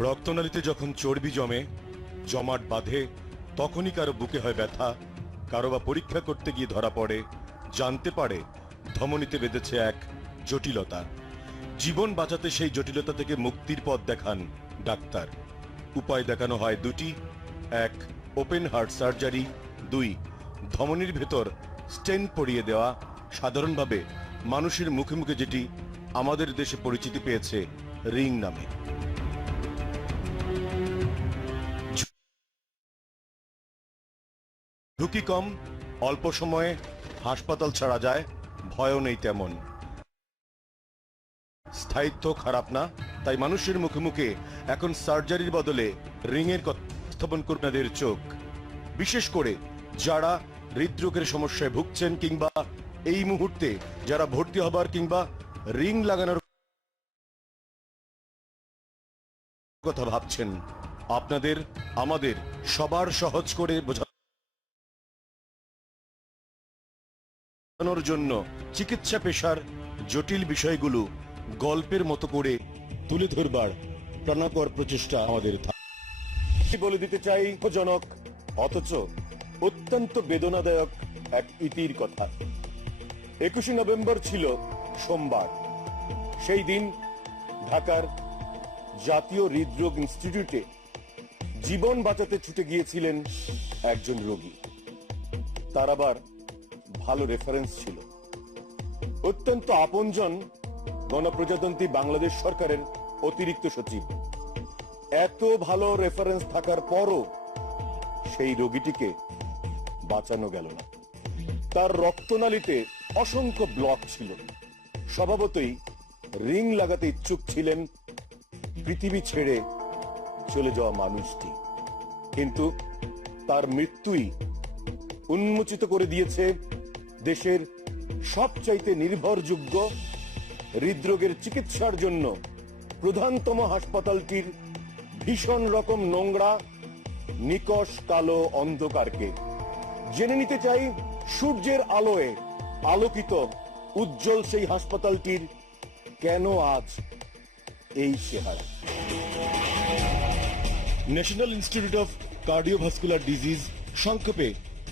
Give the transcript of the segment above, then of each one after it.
রক্তনালীতে যখন চর্বি জমে, জমাট বাঁধে, তখনই কারও বুকে হয় ব্যথা। কারও বা পরীক্ষা করতে গিয়ে ধরা পড়ে, জানতে পারে ধমনীতে বেঁধেছে এক জটিলতা। জীবন বাঁচাতে সেই জটিলতা থেকে মুক্তির পথ দেখান ডাক্তার। উপায় দেখানো হয় দুটি। এক, ওপেন হার্ট সার্জারি। দুই, ধমনীর ভেতর স্টেন পরিয়ে দেওয়া। সাধারণভাবে মানুষের মুখে মুখে যেটি আমাদের দেশে পরিচিতি পেয়েছে রিং নামে। ঝুঁকি কম, অল্প সময়ে হাসপাতাল ছাড়া যায়, ভয়ও নেই তেমন। স্থায়িত্ব খারাপ না, তাই মানুষের মুখে মুখে এখন সার্জারির বদলে রিংয়ের স্থাপন কর্মীদের চোখ। বিশেষ করে যারা হৃদরোগের সমস্যায় ভুগছেন কিংবা এই মুহূর্তে যারা ভর্তি হবার কিংবা রিং লাগানোর কথা ভাবছেন, আপনাদের, আমাদের সবার সহজ করে বোঝানোর জন্য চিকিৎসা পেশার জটিল বিষয়গুলো গল্পের মতো করে তুলে ধরবার প্রাণকর প্রচেষ্টা আমাদের বলে দিতে চাই জনক অথচ অত্যন্ত বেদনাদায়ক এক ইতির কথা। একুশে নভেম্বর ছিল সোমবার। সেই দিন ঢাকার জাতীয় হৃদরোগ ইনস্টিটিউটে জীবন বাঁচাতে ছুটে গিয়েছিলেন একজন রোগী। তার আবার ভালো রেফারেন্স ছিল। অত্যন্ত আপনজন গণপ্রজাতন্ত্রী বাংলাদেশ সরকারের অতিরিক্ত সচিব। এত ভালো রেফারেন্স থাকার পরও সেই রোগীটিকে বাঁচানো গেল না। তার রক্তনালীতে অসংখ্য ব্লক ছিল। স্বভাবতই রিং লাগাতে ইচ্ছুক ছিলেন পৃথিবী ছেড়ে চলে যাওয়া মানুষটি। কিন্তু তার মৃত্যুই উন্মোচিত করে দিয়েছে দেশের সবচাইতে নির্ভরযোগ্য হৃদরোগের চিকিৎসার জন্য প্রধানতম হাসপাতালটির ভীষণ রকম নোংরা, নিকশ, কালো অন্ধকারকে। জেনে নিতে চাই, সূর্যের আলোয় আলোকিত উজ্জ্বল সেই হাসপাতালটির কেন আজ এই চেহারা? National Institute of Cardiovascular Disease সংক্ষেপে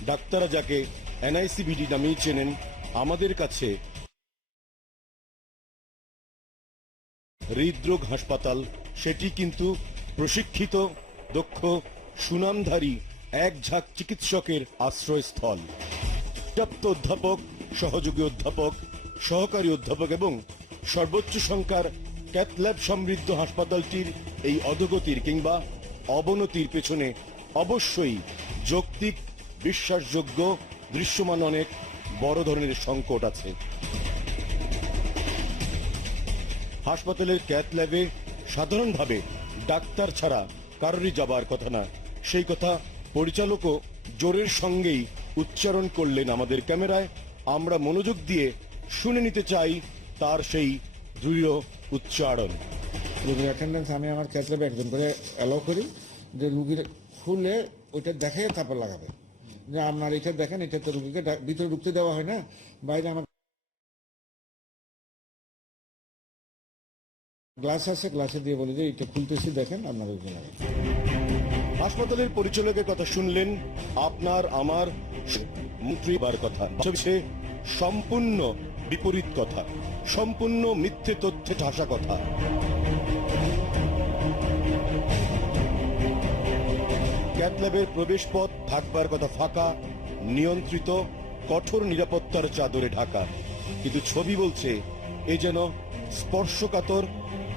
ডাক্তাররা যাকে এনআইসিবিডি নামেই চেনেন আমাদের কাছে হৃদরোগ হাসপাতাল। সেটি কিন্তু প্রশিক্ষিত, দক্ষ, সুনামধারী এক ঝাঁক চিকিৎসকের আশ্রয়স্থল। পর্যাপ্ত অধ্যাপক, সহযোগী অধ্যাপক, সহকারী অধ্যাপক এবং সর্বোচ্চ সংখ্যার ক্যাথল্যাব সমৃদ্ধ হাসপাতালটির এই অধোগতির কিংবা অবনতির পেছনে অবশ্যই যৌক্তিক, বিশ্বাসযোগ্য দৃশ্যমান অনেক বড় ধরনের সংকট আছে। হাসপাতালের ক্যাথ ল্যাবে সাধারণভাবে ডাক্তার ছাড়া কারোরই যাবার কথা না। সেই কথা পরিচালকও জোরের সঙ্গেই উচ্চারণ করলেন আমাদের ক্যামেরায়। আমরা মনোযোগ দিয়ে শুনে নিতে চাই তার সেই দৃঢ় উচ্চারণ। রুগীর অ্যাটেন্ডেন্স আমি আমার ক্যাথলেবে একজন করে অ্যালাউ করি। যে রুগীর খুলে ওইটা দেখে তারপর লাগাবে। যে আপনার এটা দেখেন, এটা তো রুগীকে ভিতরে ঢুকতে দেওয়া হয় না, বাইরে আমার গ্লাস আছে, গ্লাসে দিয়ে বলে যে এটা খুলতেছি, দেখেন আপনার হাসপাতালের পরিচালকের কথা শুনলেন আপনার, আমার মন্ত্রী বার কথা। সে সম্পূর্ণ বিপরীত কথা, সম্পূর্ণ মিথ্যে তথ্যে ঠাসা কথা। ক্যাথল্যাবের প্রবেশ পথ থাকবার কথা ফাঁকা, নিয়ন্ত্রিত, কঠোর নিরাপত্তার চাদরে ঢাকা। কিন্তু ছবি বলছে, এ যেন স্পর্শকাতর,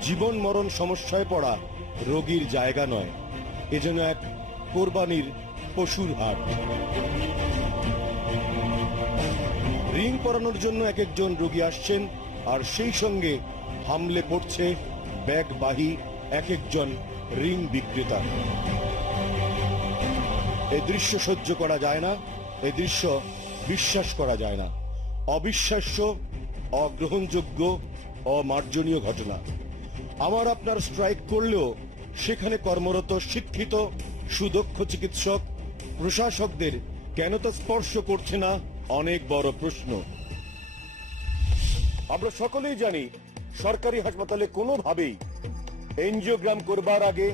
জীবন মরণ সমস্যায় পড়া রোগীর জায়গা নয়। এ যেন এক কোরবানির পশুর হাট। রিং পরানোর জন্য এক একজন রোগী আসছেন, আর সেই সঙ্গে হামলে পড়ছে ব্যাগবাহী এক একজন রিং বিক্রেতা। এ দৃশ্য সহ্য করা যায় না এ দৃশ্য বিশ্বাস করা যায় না। অবিশ্বাস্য, অগ্রহণযোগ্য, অমার্জনীয় ঘটনা। আমার আপনার স্ট্রাইক করলেও সেখানে কর্মরত, শিক্ষিত, সুদক্ষ চিকিৎসক, প্রশাসকদের কেন তা স্পর্শ করছে না, অনেক বড় প্রশ্ন। আমরা সকলেই জানি, সরকারি হাসপাতালে কোনোভাবেই এনজিওগ্রাম করবার আগে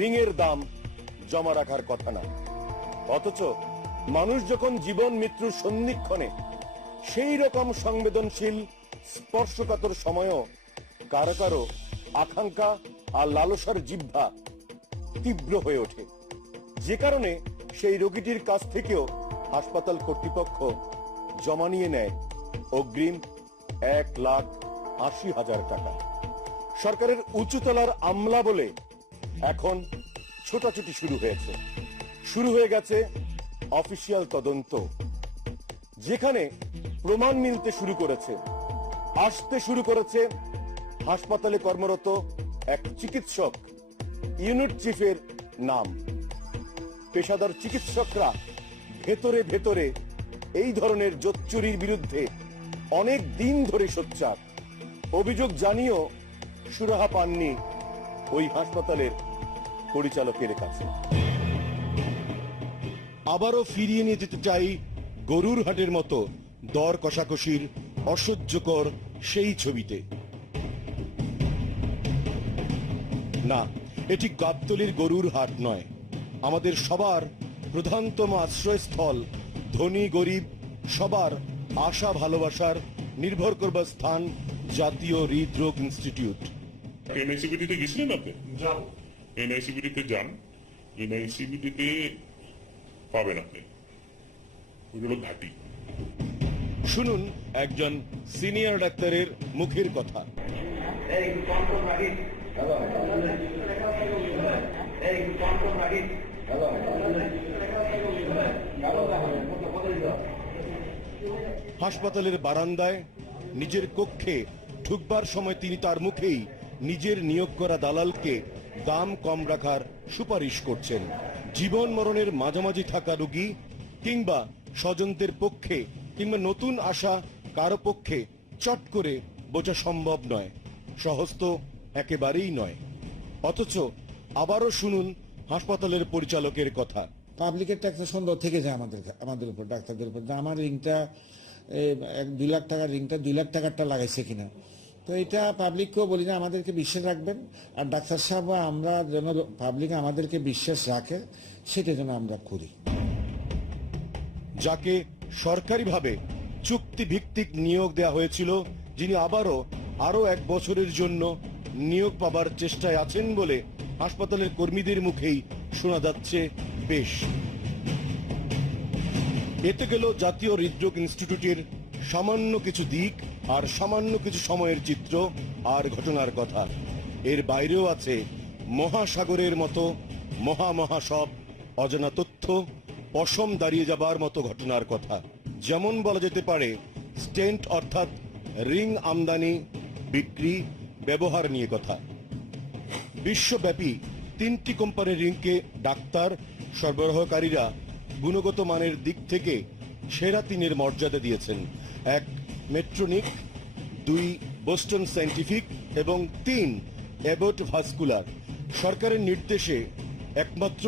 রিংয়ের দাম জমা রাখার কথা না। অথচ মানুষ যখন জীবন মৃত্যুর সন্ধিক্ষণে সেই রকম সংবেদনশীল, স্পর্শকাতর সময়ও কারও কারও আকাঙ্ক্ষা আর লালসার জিহ্বা তীব্র হয়ে ওঠে। যে কারণে সেই রোগীটির কাছ থেকেও হাসপাতাল কর্তৃপক্ষ জমা নিয়ে নেয় অগ্রিম এক লাখ আশি হাজার টাকা। সরকারের উঁচুতলার আমলা বলে এখন ছোটাছুটি শুরু হয়েছে। শুরু হয়ে গেছে অফিসিয়াল তদন্ত। যেখানে প্রমাণ মিলতে শুরু করেছে। আসতে শুরু করেছে হাসপাতালে কর্মরত এক চিকিৎসক। ইউনিট চিফের নাম। পেশাদার চিকিৎসকরা ভেতরে ভেতরে এই ধরনের জোচ্চুরির বিরুদ্ধে অনেক দিন ধরে সোচ্চার। অভিযোগ জানিয়েও সুরাহা পাননি ওই হাসপাতালের পরিচালকের কাছে। আবারও ফিরিয়ে নিয়ে যেতে চাই গরুর হাটের মতো দর কষাকষির অসহ্যকর সেই ছবিতে। না এটি গাবতলির গরুর হাট নয়। আমাদের সবার প্রধানতম আশ্রয়স্থল ধনী গরিব সবার আশা ভালোবাসার নির্ভর করবার স্থান জাতীয় হৃদরোগ ইনস্টিটিউট। এনআইসিবিটিতে গেছিলেন আপনি? এনআইসিবিটিতে যান এনআইসিবিটিতে পাবেন আপনি ওইগুলো ঘাটি শুনুন একজন সিনিয়র ডাক্তারের মুখের কথা। হাসপাতালের বারান্দায় নিজের কক্ষে ঢুকবার সময় তিনি তার মুখেই নিজের নিয়োগ করা দালালকে দাম কম রাখার সুপারিশ করছেন। জীবন মরণের মাঝামাঝি থাকা রোগী কিংবা স্বজনদের পক্ষে কিংবা নতুন আসা কারও পক্ষে চট করে বোঝা সম্ভব নয়। সহজ তো একেবারেই নয়। অথচ আবারও শুনুন হাসপাতালের পরিচালকের কথা। পাবলিকের ট্যাক্সের সন্দেহ থেকে যায় আমাদের আমাদের উপর, ডাক্তারদের উপর। আমার রিংটা এক দুই লাখ টাকার রিংটা দুই লাখ টাকারটা লাগাইছে কিনা। তো এটা পাবলিককেও বলি না, আমাদেরকে বিশ্বাস রাখবেন। আর ডাক্তার সাহেব, আমরা যেন পাবলিক আমাদেরকে বিশ্বাস রাখে, সেটা যেন আমরা করি। যাকে সরকারিভাবে চুক্তি ভিত্তিক নিয়োগ দেওয়া হয়েছিল, যিনি আবারও আরও এক বছরের জন্য নিয়োগ পাবার চেষ্টায় আছেন বলে হাসপাতালের কর্মীদের মুখেই শোনা যাচ্ছে বেশ। এতে গেল জাতীয় হৃদরোগ ইনস্টিটিউটের সামান্য কিছু দিক। আর সামান্য কিছু সময়ের চিত্র আর ঘটনার কথা। এর বাইরেও আছে মহাসাগরের মতো মহা মহা সব অজানা তথ্য, পশম দাঁড়িয়ে যাবার মতো ঘটনার কথা। যেমন বলা যেতে পারে, স্টেন্ট অর্থাৎ রিং আমদানি, বিক্রি, ব্যবহার নিয়ে কথা। বিশ্বব্যাপী তিনটি কোম্পানির রিংকে ডাক্তার, সরবরাহকারীরা গুণগত মানের দিক থেকে সেরা তিনের মর্যাদা দিয়েছেন। এক মেট্রোনিক, দুই বোস্টন সায়েন্টিফিক এবং তিন অ্যাবট ভাস্কুলার। সরকারের নির্দেশে একমাত্র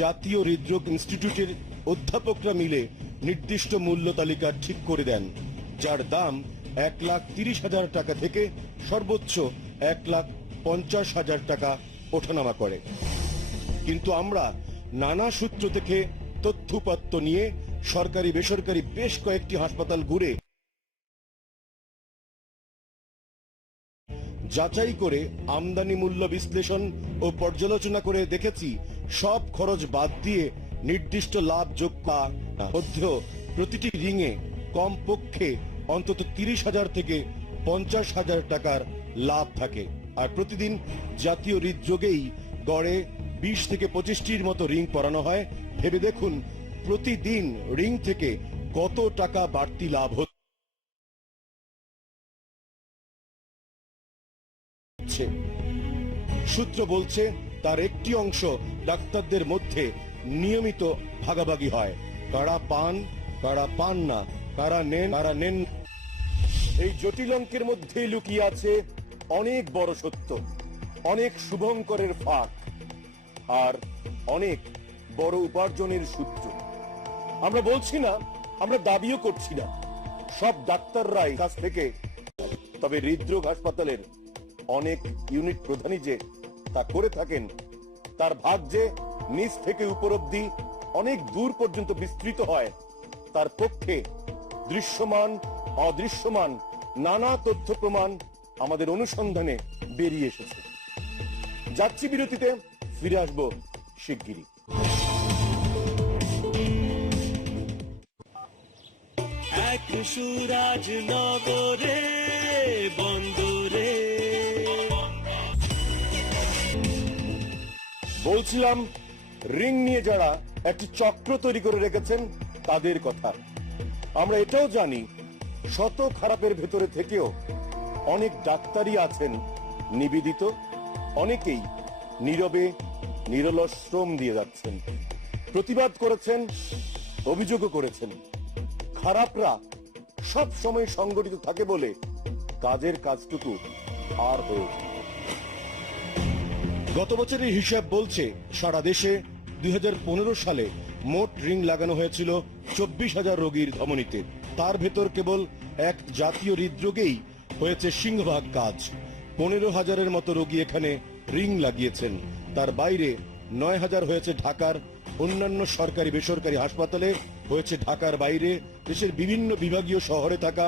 জাতীয় হৃদরোগ ইনস্টিটিউটের অধ্যাপকরা মিলে নির্দিষ্ট মূল্য তালিকা ঠিক করে দেন, যার দাম এক লাখ তিরিশ হাজার টাকা থেকে সর্বোচ্চ এক লাখ পঞ্চাশ হাজার টাকা ওঠানামা করে। কিন্তু আমরা নানা সূত্র থেকে তথ্যপাত্য নিয়ে সরকারি বেসরকারি বেশ কয়েকটি হাসপাতাল ঘুরে যাচাই করে আমদানি মূল্য বিশ্লেষণ ও পর্যালোচনা করে দেখেছি, সব খরচ বাদ দিয়ে নির্দিষ্ট লাভ যোগ পা প্রতিটি রিংয়ে কম পক্ষে অন্তত তিরিশ হাজার থেকে পঞ্চাশ হাজার টাকার লাভ থাকে। আর প্রতিদিন জাতীয় হৃদযোগেই গড়ে বিশ থেকে পঁচিশটির মতো রিং পরানো হয়। ভেবে দেখুন, প্রতিদিন রিং থেকে কত টাকা বাড়তি লাভ হচ্ছে। সূত্র বলছে, তার একটি অংশ ডাক্তারদের মধ্যে নিয়মিত ভাগাভাগি হয়। কারা পান কারা পান না, কারা নেন কারা নেন এই জটিল অঙ্কের মধ্যেই লুকিয়ে আছে অনেক বড় সত্য, অনেক শুভঙ্করের ফাঁক, আর অনেক বড় উপার্জনের সূত্র। আমরা বলছি না, আমরা দাবিও করছি না। সব ডাক্তাররাই কাছ থেকে, তবে হৃদরোগ হাসপাতালের অনেক ইউনিট প্রধানই যে তা করে থাকেন, তার ভাগ যে নিচ থেকে উপর অব্দি অনেক দূর পর্যন্ত বিস্তৃত হয়, তার পক্ষে দৃশ্যমান, অদৃশ্যমান নানা তথ্য প্রমাণ আমাদের অনুসন্ধানে বেরিয়ে এসেছে। যাচ্ছি বিরতিতে, ফিরে আসব শিগগিরই। সুরাজ নগরে বন্দরে বলছিলাম রিং নিয়ে যারা একটি চক্র তৈরি করে রেখেছেন, তাদের কথা। আমরা এটাও জানি, শত খারাপের ভেতরে থেকেও অনেক ডাক্তারই আছেন, নিবেদিত। অনেকেই নীরবে, নিরলস শ্রম দিয়ে যাচ্ছেন। প্রতিবাদ করেছেন, অভিযোগও করেছেন। খারাপরা সব সময় সংগঠিত থাকে বলে কাজের কাজটুকু আর হয়ে ওঠে। গত বছরের হিসাব বলছে সারা দেশে দুই হাজার পনেরো সালে মোট রিং লাগানো হয়েছিল চব্বিশ হাজার রোগীর ধমনীতে তার ভেতর কেবল এক জাতীয় হৃদরোগেই হয়েছে সিংহভাগ কাজ। পনেরো হাজারের মতো রোগী এখানে রিং লাগিয়েছেন। তার বাইরে নয় হাজার হয়েছে ঢাকার, অন্যান্য সরকারি বেসরকারি হাসপাতালে হয়েছে ঢাকার বাইরে, দেশের বিভিন্ন বিভাগীয় শহরে থাকা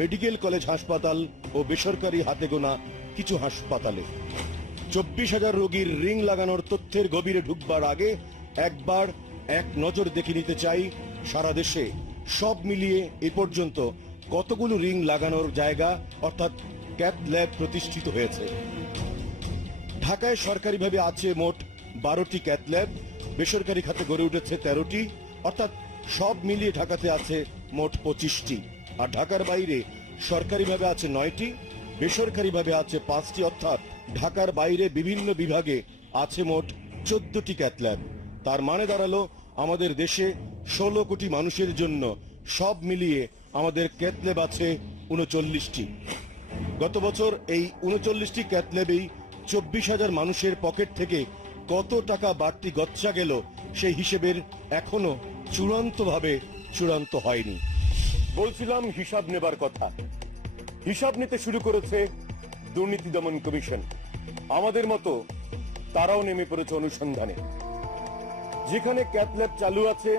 মেডিকেল কলেজ হাসপাতাল ও বেসরকারি হাতে গোনা কিছু হাসপাতালে। চব্বিশ হাজার রোগীর রিং লাগানোর তথ্যের গভীরে ঢুকবার আগে একবার এক নজর দেখে নিতে চাই সারা দেশে। সব মিলিয়ে এ পর্যন্ত কতগুলো রিং লাগানোর জায়গা, অর্থাৎ ক্যাথ ল্যাব প্রতিষ্ঠিত হয়েছে। ঢাকায় সরকারিভাবে আছে মোট বারোটি ক্যাথ ল্যাব, বেসরকারি খাতে গড়ে উঠেছে তেরোটি, অর্থাৎ সব মিলিয়ে ঢাকাতে আছে মোট পঁচিশটি। আর ঢাকার বাইরে সরকারিভাবে আছে নয়টি, বেসরকারিভাবে আছে পাঁচটি, অর্থাৎ ঢাকার বাইরে বিভিন্ন বিভাগে আছে মোট চোদ্দটি ক্যাথ ল্যাব। তার মানে দাঁড়াল আমাদের দেশে ষোলো কোটি মানুষের জন্য সব মিলিয়ে আমাদের ক্যাথ ল্যাব আছে উনচল্লিশটি। গত বছর এই উনচল্লিশটি ক্যাথল্যাবেই চব্বিশ হাজার মানুষের পকেট থেকে কত টাকা বাড়তি গচ্চা গেল সেই হিসেবের এখনও চূড়ান্তভাবে চূড়ান্ত হয়নি। বলছিলাম হিসাব নেবার কথা। হিসাব নিতে শুরু করেছে দুর্নীতি দমন কমিশন। আমাদের মতো তারাও নেমে পড়েছে অনুসন্ধানে। যেখানে ক্যাথল্যাব চালু আছে,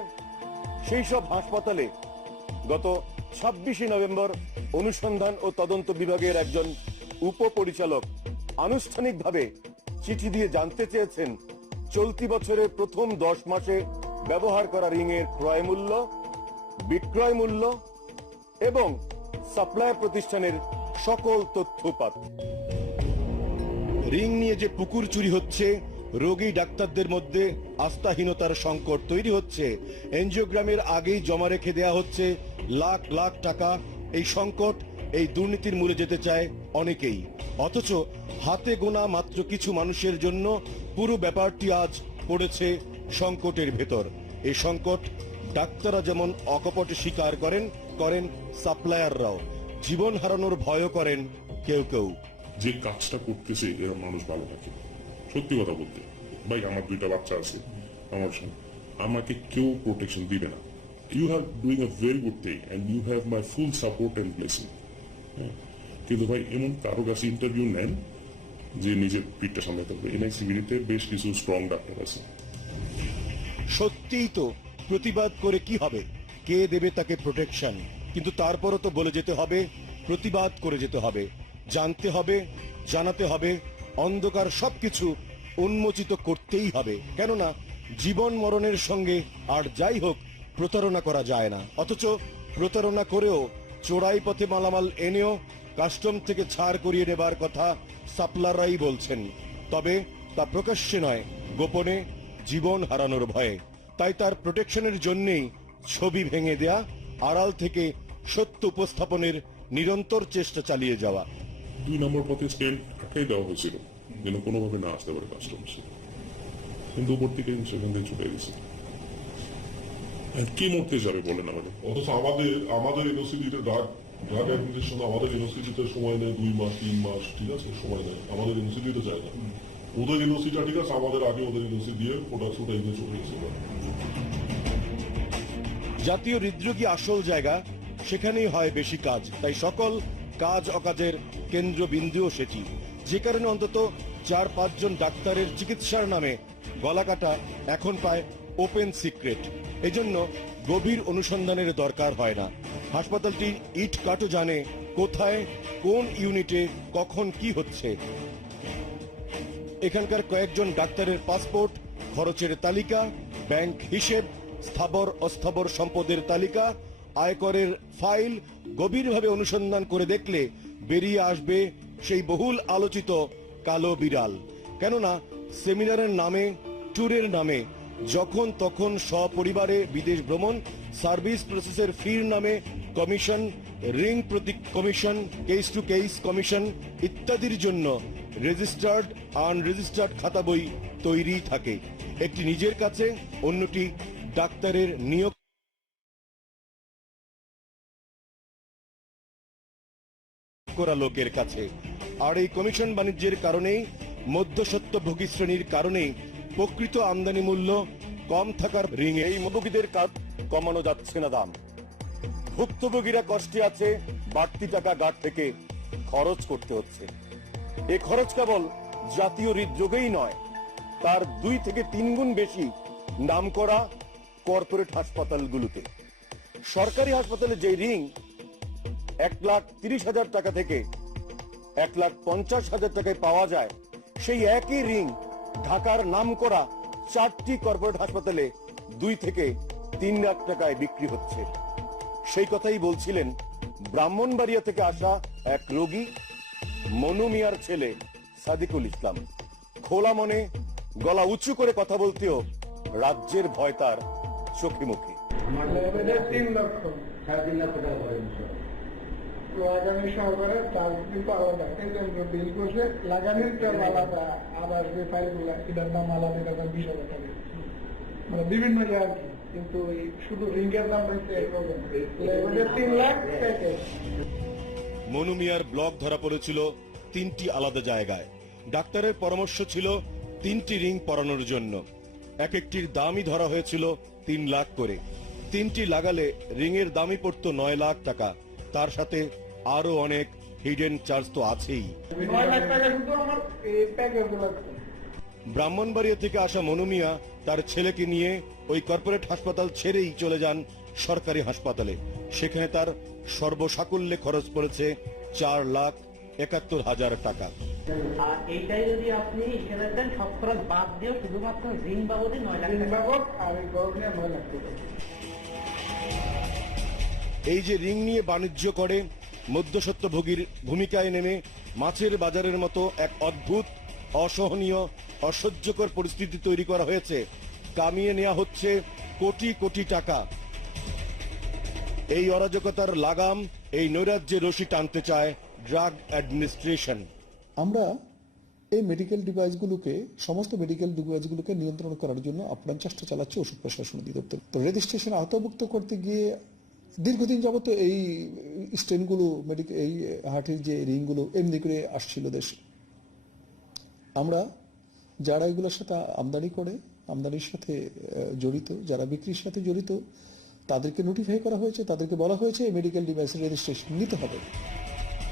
সেই সব হাসপাতালে গত ছাব্বিশে নভেম্বর অনুসন্ধান ও তদন্ত বিভাগের একজন উপপরিচালক আনুষ্ঠানিকভাবে চিঠি দিয়ে জানতে চেয়েছেন, চলতি বছরের প্রথম দশ মাসে ব্যবহার করা রিং এর ক্রয় মূল্য, বিক্রয় মূল্য এবং সাপ্লায়ার প্রতিষ্ঠানের সকল তথ্যপাত। রিং নিয়ে যে পুকুর চুরি হচ্ছে, রোগী ডাক্তারদের মধ্যে আস্থাহীনতার সংকট তৈরি হচ্ছে। এনজিওগ্রামের আগেই জমা রেখে দেয়া হচ্ছে লাখ লাখ টাকা। এই সংকট, এই দুর্নীতির মূলে যেতে চায় অনেকেই। অথচ হাতে গোনা মাত্র কিছু মানুষের জন্য পুরো ব্যাপারটি আজ পড়েছে সংকটের ভেতর। এই সংকট ডাক্তাররা যেমন অকপটে স্বীকার করেন করেন সাপ্লায়াররাও। জীবন হারানোর ভয়ও করেন কেউ কেউ। যে কাজটা করতেছে এরা মানুষ ভালো থাকে। সত্যি কথা বলতে। ভাই আমার দুইটা বাচ্চা আছে আমার সঙ্গে। আমাকে কেউ প্রোটেকশন দিবে না। You have doing a very good thing and you have my full support and blessing কিন্তু ভাই এমন কারও কাছে ইন্টারভিউ নেন যে নিজের পিঠটা সামলাতে হবে এনআইসিবিতে বেশ কিছু স্ট্রং ডাক্তার আছে। সত্যিই তো প্রতিবাদ করে কি হবে? কে দেবে তাকে প্রোটেকশন কিন্তু তারপরও তো বলে যেতে হবে, প্রতিবাদ করে যেতে হবে, জানতে হবে, জানাতে হবে, অন্ধকার সবকিছু উন্মোচিত করতেই হবে। কেননা, জীবন মরণের সঙ্গে আর যাই হোক, প্রতারণা করা যায় না। অথচ প্রতারণা করেও চোরাই পথে মালামাল এনেও কাস্টম থেকে ছাড় করিয়ে নেবার কথা সাপ্লাররাই বলছেন। তবে তা প্রকাশ্যে নয়, গোপনে জীবন হারানোর ভয়ে। তাই তার প্রোটেকশনের জন্যেই ছবি ভেঙে দেয়া, আড়াল থেকে সত্য উপস্থাপনের নিরন্তর চেষ্টা চালিয়ে যাওয়া। দুই নম্বর পথে স্ট্যান্ড আটকাই দেওয়া হয়েছিল যেন কোনোভাবে না আসতে পারে কিন্তু উপর থেকে সেখান থেকে ছুটে গেছে। কি মরতে যাবে বলেন আমাদের? অথচ আমাদের আমাদের ইউনিভার্সিটিতে ড্রাগ ড্রাগ অ্যাডমিনিস্ট্রেশন আমাদের ইউনিভার্সিটিতে সময় নেয় দুই মাস তিন মাস ঠিক আছে? সময় নেয় আমাদের ইউনিভার্সিটিতে যায় না। ওদের ইউনিভার্সিটিটা ঠিক আছে আমাদের আগে ওদের ইউনিভার্সিটি দিয়ে প্রোডাক্ট ওটা এগিয়ে চলে গেছে। জাতীয় হৃদরোগী আসল জায়গা সেখানেই হয় বেশি কাজ। তাই সকল কাজ অকাজের কেন্দ্রবিন্দুও সেটি। যে কারণে অন্তত চার পাঁচজন ডাক্তারের চিকিৎসার নামে গলাকাটা এখন পায় ওপেন সিক্রেট। এজন্য গভীর অনুসন্ধানের দরকার হয় না। হাসপাতালটি ইট কাটো জানে কোথায়, কোন ইউনিটে, কখন কি হচ্ছে। এখানকার কয়েকজন ডাক্তারের পাসপোর্ট, খরচের তালিকা, ব্যাংক হিসেব স্থাবর অস্থাবর সম্পদের তালিকা আয়করের ফাইল গভীরভাবে অনুসন্ধান করে দেখলে বেরিয়ে আসবে সেই বহুল আলোচিত কালো বিড়াল। কেননা সেমিনারের নামে, ট্যুরের নামে, যখন তখন সপরিবারে বিদেশ ভ্রমণ, সার্ভিস প্রসেসের ফির নামে কমিশন, রিং প্রতি commission, case to case commission ইত্যাদির জন্য রেজিস্টার্ড, আনরেজিস্টার্ড খাতা বই তৈরি থাকে। একটি নিজের কাছে, অন্যটি ডাক্তারের নিয়োগ করা লোকের কাছে। আর এই কমিশন বাণিজ্যের কারণেই মধ্যসত্ত্বভোগী শ্রেণির কারণেই প্রকৃত আমদানি মূল্য কম থাকার রিং এই মধ্যভোগীদের কাজ কমানো যাচ্ছে না দাম। ভুক্তভোগীরা কষ্টে আছে, বাড়তি টাকা গাঢ় থেকে খরচ করতে হচ্ছে। এ খরচ কেবল জাতীয় হৃদযোগেই নয়, তার দুই থেকে তিন গুণ বেশি নামকরা কর্পোরেট হাসপাতালগুলোতে। সরকারি হাসপাতালে যে রিং এক লাখ তিরিশ হাজার টাকা থেকে এক লাখ পঞ্চাশ হাজার টাকায় পাওয়া যায়। সেই একই রিং ঢাকার নামকরা চারটি কর্পোরেট হাসপাতালে দুই থেকে তিন লাখ টাকায় বিক্রি হচ্ছে। সেই কথাই বলছিলেন ব্রাহ্মণবাড়িয়া থেকে আসা এক রোগী, মনু মিয়ার ছেলে সাদিকুল ইসলাম। খোলা মনে, গলা উঁচু করে কথা বলতেও রাজ্যের ভয় তার চোখে মুখে। তিন লক্ষ। সাড়ে তিন লক্ষ টাকা লাগানি সহকারে তার কিন্তু আলাদা। বিল করছে লাগানির তেল আলাদা। আবার যে ফাইলগুলা এটার দাম আলাদা এটার দাম বিশ হাজার টাকা। মানে বিভিন্ন আর কি। কিন্তু এই শুধু রিঙ্গের দাম হচ্ছে তিন লাখ প্যাকেজ মনু মিয়ার ব্লক ধরা পড়েছিল তিনটি আলাদা জায়গায়। ডাক্তারের পরামর্শ ছিল তিনটি রিং পরানোর জন্য। এক একটির দামই ধরা হয়েছিল তিন লাখ করে। তিনটি লাগালে রিংয়ের দামই পড়তো নয় লাখ টাকা। তার সাথে আরও অনেক হিডেন চার্জ তো আছেই। ব্রাহ্মণবাড়িয়া থেকে আসা মনুমিয়া তার ছেলেকে নিয়ে ওই কর্পোরেট হাসপাতাল ছেড়েই চলে যান সরকারি হাসপাতালে। সেখানে তার সর্বসাকুল্যে খরচ পড়েছে চার লাখ একাত্তর হাজার টাকা। আর এইটাই যদি আপনি হিসেবে দেন সব খরচ বাদ দিয়ে শুধুমাত্র ঋণ বাবদই নয় লাখ বাবদ আর এই গরম নিয়ে নয় লাখ টাকা। এই যে রিং নিয়ে বাণিজ্য করে মধ্যসত্ত্বভোগীর ভূমিকায় নেমে মাছের বাজারের মতো এক অদ্ভুত, অসহনীয়, অসহ্যকর পরিস্থিতি তৈরি করা হয়েছে। কামিয়ে নেওয়া হচ্ছে কোটি কোটি টাকা। এই অরাজকতার লাগাম, এই নৈরাজ্যে রশি টানতে চায় ড্রাগ অ্যাডমিনিস্ট্রেশন। আমরা এই মেডিকেল ডিভাইসগুলোকে, সমস্ত মেডিকেল ডিভাইসগুলোকে নিয়ন্ত্রণ করার জন্য আপ্রাণ চেষ্টা চালাচ্ছে ওষুধ প্রশাসন অধিদপ্তর। তো রেজিস্ট্রেশন আওতাভুক্ত করতে গিয়ে দীর্ঘদিন যাবত এই স্টেনগুলো মেডিকেল এই হার্টের যে রিংগুলো এমনি করে আসছিল দেশে। আমরা যারা এগুলোর সাথে আমদানি করে আমদানির সাথে জড়িত যারা বিক্রির সাথে জড়িত তাদেরকে নোটিফাই করা হয়েছে তাদেরকে বলা হয়েছে মেডিকেল ডিভাইসের রেজিস্ট্রেশন নিতে হবে।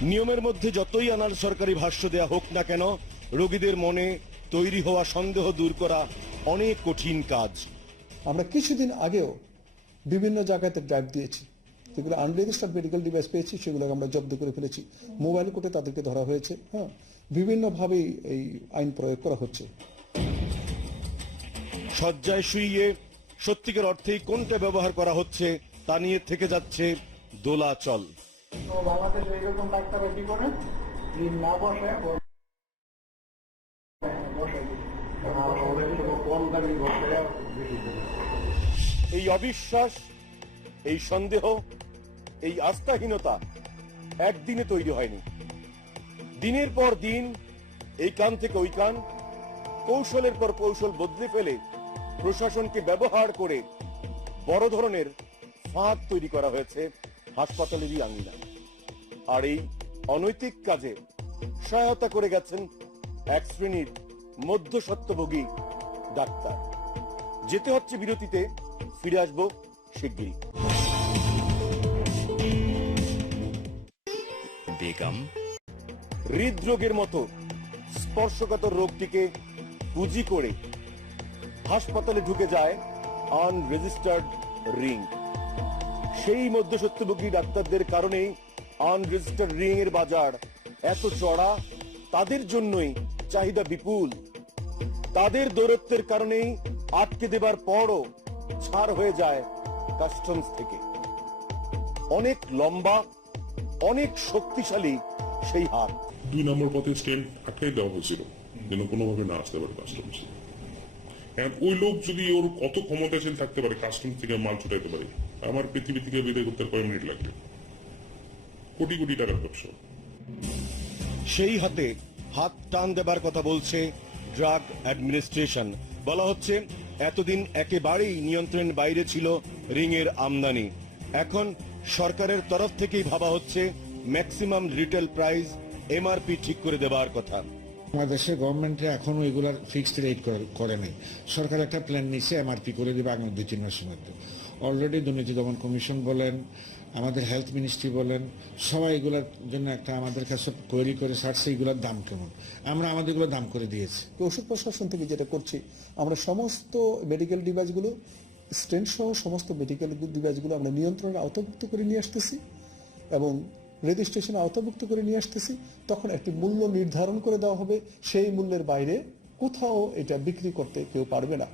নিয়মের মধ্যে যতই আনার সরকারি ভাষ্য দেয়া হোক না কেন রোগীদের মনে তৈরি হওয়া সন্দেহ দূর করা অনেক কঠিন কাজ। আমরা কিছুদিন আগেও বিভিন্ন জায়গাতে ড্রাইভ দিয়েছি। যেগুলো আনরেজিস্টার্ড মেডিকেল ডিভাইস পেয়েছি সেগুলোকে আমরা জব্দ করে ফেলেছি। মোবাইল কোর্টে তাদেরকে ধরা হয়েছে হ্যাঁ। বিভিন্নভাবেই এই আইন প্রয়োগ করা হচ্ছে। শয্যায় শুইয়ে সত্যিকার অর্থেই কোনটা ব্যবহার করা হচ্ছে তা নিয়ে থেকে যাচ্ছে দোলাচল। করে না এই অবিশ্বাস এই সন্দেহ এই আস্থাহীনতা একদিনে তৈরি হয়নি। দিনের পর দিন, এই কান থেকে ওই কান কৌশলের পর কৌশল বদলে ফেলে প্রশাসনকে ব্যবহার করে বড় ধরনের ফাঁদ তৈরি করা হয়েছে হাসপাতালেরই আঙ্গিনা আর এই অনৈতিক কাজে সহায়তা করে গেছেন এক শ্রেণির মধ্যসত্ত্বভোগী ডাক্তার। যেতে হচ্ছে বিরতিতে, ফিরে আসব শিগগিরই। বেগম হৃদরোগের মতো স্পর্শকাতর রোগটিকে পুঁজি করে হাসপাতালে ঢুকে যায় আনরেজিস্টার্ড রিং। সেই মধ্যসত্যভোগী ডাক্তারদের কারণেই আনরেজিস্টার্ড রিং এর বাজার এত চড়া, তাদের জন্যই চাহিদা বিপুল। তাদের দৌরত্বের কারণেই আটকে দেবার পরও ছাড় হয়ে যায় কাস্টমস থেকে। অনেক লম্বা অনেক শক্তিশালী সেই হাত দুই নম্বর পথে স্ট্যান্ড আটকাই দেওয়া হয়েছিল যেন কোনোভাবে না আসতে পারে কাস্টমস ওই লোক যদি ওর কত ক্ষমতাশীল থাকতে পারে কাস্টমস থেকে মাল ছুটাইতে পারে। আমার পৃথিবী থেকে বিদায় করতে কয় মিনিট লাগবে। কোটি কোটি টাকার ব্যবসা। সেই হাতে হাত টান দেবার কথা বলছে ড্রাগ অ্যাডমিনিস্ট্রেশন। বলা হচ্ছে এতদিন একেবারেই নিয়ন্ত্রণ বাইরে ছিল রিংয়ের আমদানি। এখন সরকারের তরফ থেকেই ভাবা হচ্ছে ম্যাক্সিমাম রিটেল প্রাইস এমআরপি ঠিক করে দেবার কথা। বাংলাদেশের গভর্নমেন্টে এখনও এগুলার ফিক্সড রেট করে নাই। সরকার একটা প্ল্যান নিচ্ছে এমআরপি করে দেবে আগামী দুই তিন মাসের মধ্যে। অলরেডি দুর্নীতি দমন কমিশন বলেন আমাদের হেলথ মিনিস্ট্রি বলেন সবাই এগুলোর জন্য একটা আমাদের কাছে কোয়েরি করে ছাড়ছে এগুলোর দাম কেমন? আমরা আমাদেরগুলো দাম করে দিয়েছি। ওষুধ প্রশাসন থেকে যেটা করছি আমরা সমস্ত মেডিকেল ডিভাইসগুলো স্টেন্ট সহ সমস্ত মেডিকেল ডিভাইসগুলো আমরা নিয়ন্ত্রণের আওতাভুক্ত করে নিয়ে আসতেছি এবং রেজিস্ট্রেশন আওতাভুক্ত করে নিয়ে আসতেছি। তখন একটি মূল্য নির্ধারণ করে দেওয়া হবে, সেই মূল্যের বাইরে কোথাও এটা বিক্রি করতে কেউ পারবে না।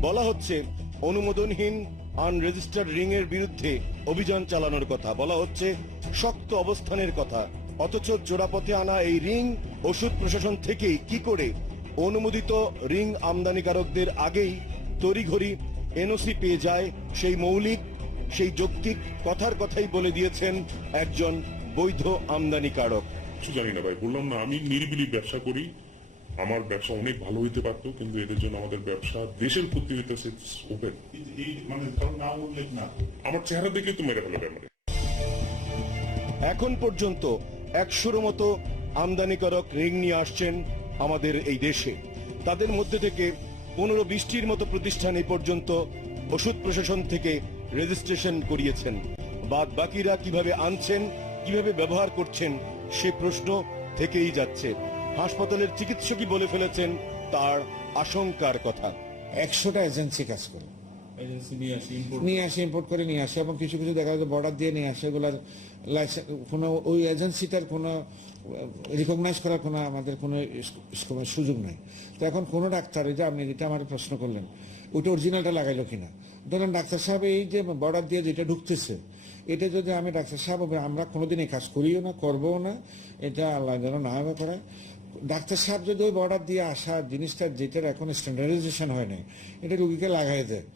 বলা হচ্ছে, অনুমোদনহীন আনরেজিস্টার্ড রিং এর বিরুদ্ধে অভিযান চালানোর কথা। বলা হচ্ছে, শক্ত অবস্থানের কথা। অথচ জোড়াপথে আনা এই রিং ওষুধ প্রশাসন থেকেই কি করে অনুমোদিত রিং আমদানিকারকদের আগেই তড়িঘড়ি এনওসি পেয়ে যায় সেই মৌলিক সেই যৌক্তিক কথার কথাই বলে দিয়েছেন একজন বৈধ আমদানিকারক। কিছু জানি না ভাই বললাম না আমি নিরিবিলি ব্যবসা করি। আমার ব্যবসা অনেক ভালো হইতে পারতো কিন্তু এদের জন্য আমাদের ব্যবসা দেশের ক্ষতি হইতেছে ওপেন মানে কারণ উল্লেখ না আমার চেহারা দেখে তো মেরে ফেলবে আমার এখন পর্যন্ত একশোর মতো আমদানিকারক রিং নিয়ে আসছেন আমাদের এই দেশে। তাদের মধ্যে থেকে পনেরো বিশটির মতো প্রতিষ্ঠান এ পর্যন্ত ওষুধ প্রশাসন থেকে রেজিস্ট্রেশন করিয়েছেন। বাদ বাকিরা কীভাবে আনছেন, কীভাবে ব্যবহার করছেন, সে প্রশ্ন থেকেই যাচ্ছে। হাসপাতালের চিকিৎসকই বলে ফেলেছেন, তার আশঙ্কার কথা। একশোটা এজেন্সি কাজ করে নিয়ে আসে ইম্পোর্ট করে নিয়ে আসে এবং কিছু কিছু দেখা যায় বর্ডার দিয়ে নিয়ে আসে, এগুলার লাইসেন্স কোনো ওই এজেন্সিটার কোনো রিকগনাইজ করার কোনো আমাদের কোনো সুযোগ নেই। তো এখন কোনো ডাক্তার যে আপনি যেটা আমার প্রশ্ন করলেন, ওইটা অরিজিনালটা লাগাইলো কিনা? ধরেন ডাক্তার সাহেব এই যে বর্ডার দিয়ে যেটা ঢুকতেছে, এটা যদি আমি ডাক্তার সাহেব, আমরা কোনোদিন এই কাজ করিও না করব না, এটা আল্লাহ যেন না করে ডাক্তার সাহেব যদি ওই বর্ডার দিয়ে আসা জিনিসটা যেটার এখন স্ট্যান্ডার্ডাইজেশন হয় নাই, এটা রুগীকে লাগাই দেয়।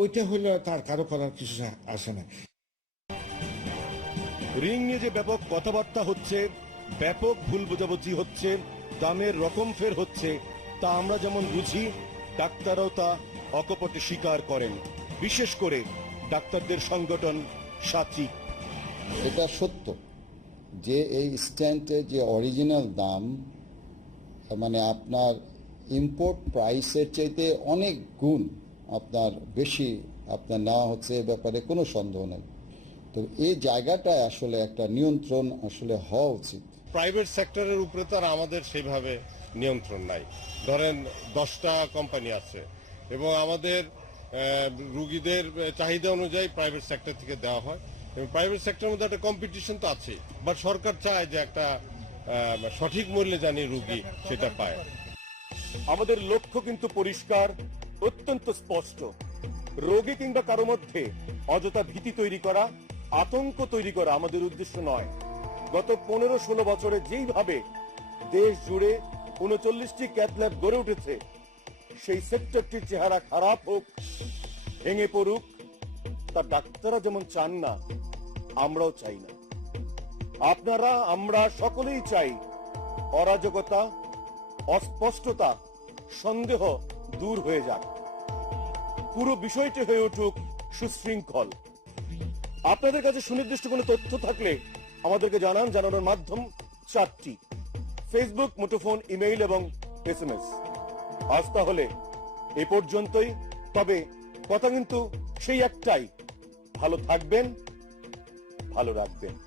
ওইটা হইলে তার কারও করার কিছু আসে না। রিং নিয়ে যে ব্যাপক কথাবার্তা হচ্ছে ব্যাপক ভুল বোঝাবুঝি হচ্ছে দামের রকম ফের হচ্ছে তা আমরা যেমন বুঝি ডাক্তারও তা অকপটে স্বীকার করেন। বিশেষ করে ডাক্তারদের সংগঠন সাথী। এটা সত্য যে এই স্ট্যান্ডের যে অরিজিনাল দাম মানে আপনার ইম্পোর্ট প্রাইসের চাইতে অনেক গুণ আপনার বেশি, আপনার নেওয়া হচ্ছে এ ব্যাপারে কোনো সন্দেহ নেই। তো এই জায়গাটায় আসলে একটা নিয়ন্ত্রণ আসলে হওয়া উচিত। প্রাইভেট সেক্টরের উপরে তো আর আমাদের সেইভাবে নিয়ন্ত্রণ নাই। ধরেন দশটা কোম্পানি আছে এবং আমাদের রুগীদের চাহিদা অনুযায়ী প্রাইভেট সেক্টর থেকে দেওয়া হয়। এবং প্রাইভেট সেক্টরের মধ্যে একটা কম্পিটিশন তো আছে বাট সরকার চায় যে একটা সঠিক মূল্যে জানি রুগী সেটা পায়। আমাদের লক্ষ্য কিন্তু পরিষ্কার অত্যন্ত স্পষ্ট। রোগী কিংবা কারও মধ্যে অযথা ভীতি তৈরি করা, আতঙ্ক তৈরি করা আমাদের উদ্দেশ্য নয়। গত পনেরো ষোলো বছরে যেইভাবে দেশ জুড়ে উনচল্লিশটি ক্যাথল্যাব গড়ে উঠেছে, সেই সেক্টরটির চেহারা খারাপ হোক, ভেঙে পড়ুক, তা ডাক্তাররা যেমন চান না, আমরাও চাই না। আপনারা, আমরা সকলেই চাই অরাজকতা, অস্পষ্টতা, সন্দেহ দূর হয়ে যাক। পুরো বিষয়টি হয়ে উঠুক সুশৃঙ্খল। আপনাদের কাছে সুনির্দিষ্ট কোনো তথ্য থাকলে আমাদেরকে জানান, জানানোর মাধ্যম চারটি। ফেসবুক মুঠোফোন, ইমেইল এবং এসএমএস। আজ তাহলে এ পর্যন্তই। তবে কথা কিন্তু সেই একটাই। ভালো থাকবেন, ভালো রাখবেন।